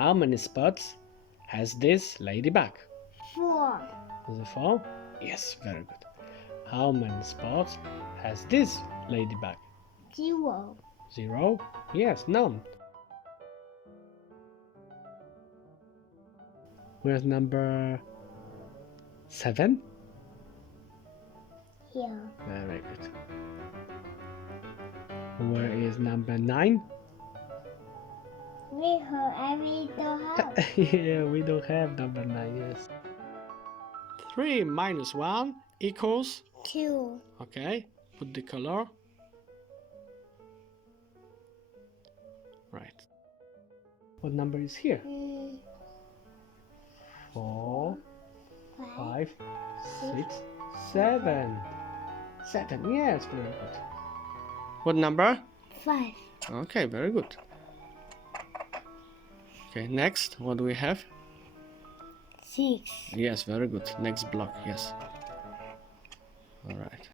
How many spots has this ladybug? 4. Is it 4? Yes, very good. How many spots has this ladybug? 0. 0? Yes, none. Where's number 7? Here. Very good. Where is number 9? We don't have. Yeah, we don't have number 9, yes. 3 minus 1 equals? 2. Okay, put the color. Right. What number is here? 4, 5, 6, 7. 7, yes, very good. What number? 5. Okay, very good. Okay, next, what do we have? 6. Yes, very good. Next block, yes. All right.